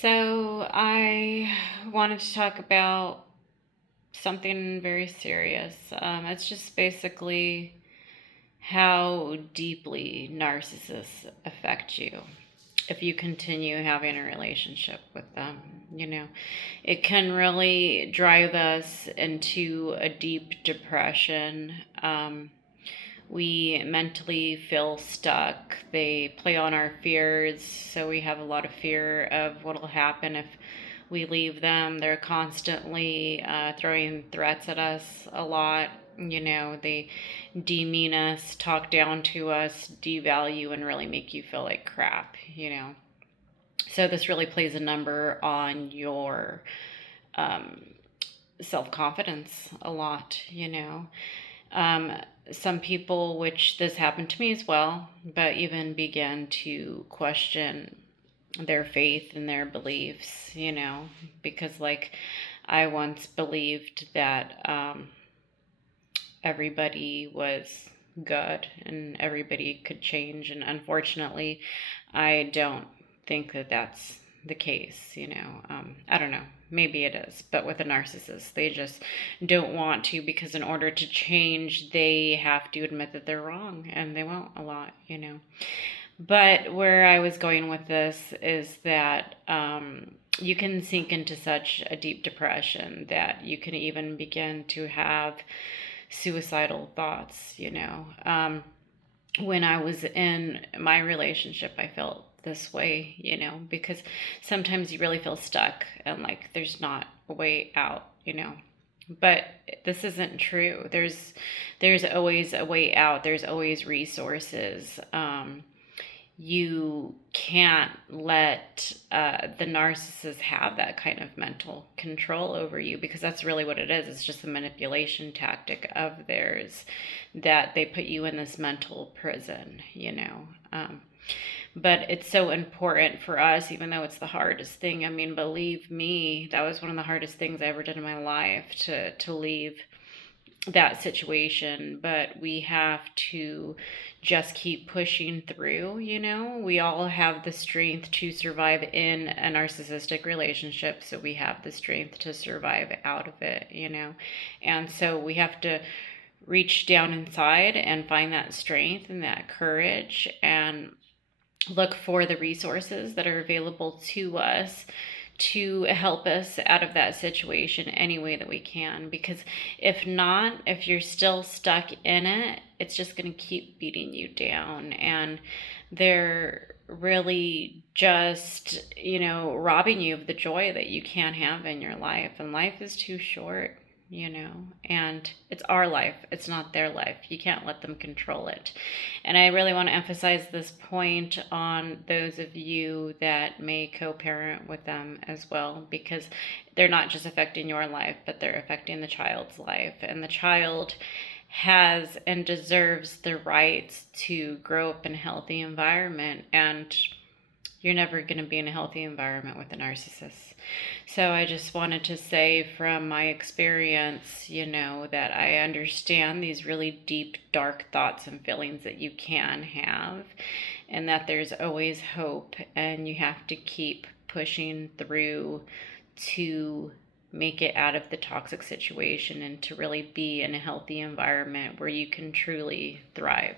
So I wanted to talk about something very serious. It's just basically how deeply narcissists affect you if you continue having a relationship with them. You know, it can really drive us into a deep depression. We mentally feel stuck. They play on our fears, so we have a lot of fear of what will happen if we leave them. They're constantly throwing threats at us a lot. They demean us, talk down to us, devalue, and really make you feel like crap. So this really plays a number on your um, self confidence a lot. Um, some people, which this happened to me as well, but even begin to question their faith and their beliefs, because like I once believed that everybody was good and everybody could change. And unfortunately, I don't think that that's the case. I don't know. Maybe it is. But with a narcissist, they just don't want to because in order to change, they have to admit that they're wrong. And they won't a lot. But where I was going with this is that you can sink into such a deep depression that you can even begin to have suicidal thoughts. When I was in my relationship, I felt this way, because sometimes you really feel stuck and like there's not a way out. But this isn't true. There's always a way out. There's always resources. You can't let the narcissist have that kind of mental control over you because that's really what it is. It's just a manipulation tactic of theirs that they put you in this mental prison. But it's so important for us, even though it's the hardest thing. I mean, believe me, that was one of the hardest things I ever did in my life to leave that situation, but we have to just keep pushing through. We all have the strength to survive in a narcissistic relationship, so we have the strength to survive out of it. And so we have to reach down inside and find that strength and that courage and look for the resources that are available to us to help us out of that situation any way that we can. Because if not, if you're still stuck in it, it's just going to keep beating you down. And they're really just, robbing you of the joy that you can have in your life. And life is too short, and it's our life. It's not their life. You can't let them control it. And I really want to emphasize this point on those of you that may co-parent with them as well, because they're not just affecting your life, but they're affecting the child's life. And the child has and deserves the rights to grow up in a healthy environment, and you're never going to be in a healthy environment with a narcissist. So I just wanted to say from my experience, that I understand these really deep, dark thoughts and feelings that you can have, and that there's always hope, and you have to keep pushing through to make it out of the toxic situation and to really be in a healthy environment where you can truly thrive.